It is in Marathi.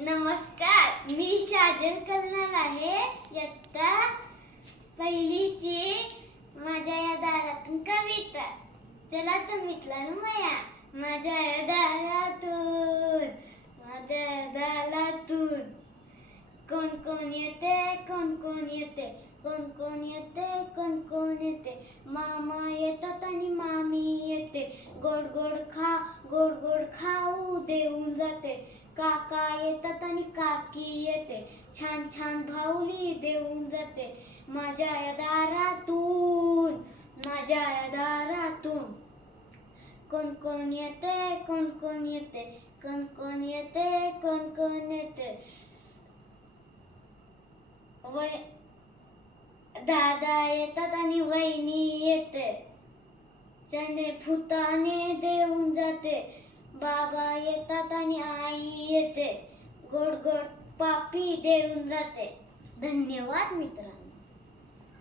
नमस्कार, मी शाजन करणार आहे इयत्ता पहिलीची माझ्या या दारातून कविता. चला तर मित्रांनो, माझ्या या दारातून कोण कोण येते, कोण कोण येते, कोण कोण येते, कोण कोण येते. मामा येतात आणि मामी येते, गोड गोड खाऊ देऊन जाते. काका येतात आणि काकी येते, छान छान भाऊली देऊन जाते. माझ्या या दारातून कोण कोण येते, कोण कोण येते, कोण कोण येते, कोण कोण येते. दादा येतात आणि वहिनी येते, चणे फुटाणे देऊन जाते. बाबा येतात आणि आई येते, गोड गोड पापी देऊन जाते. धन्यवाद मित्रांनो.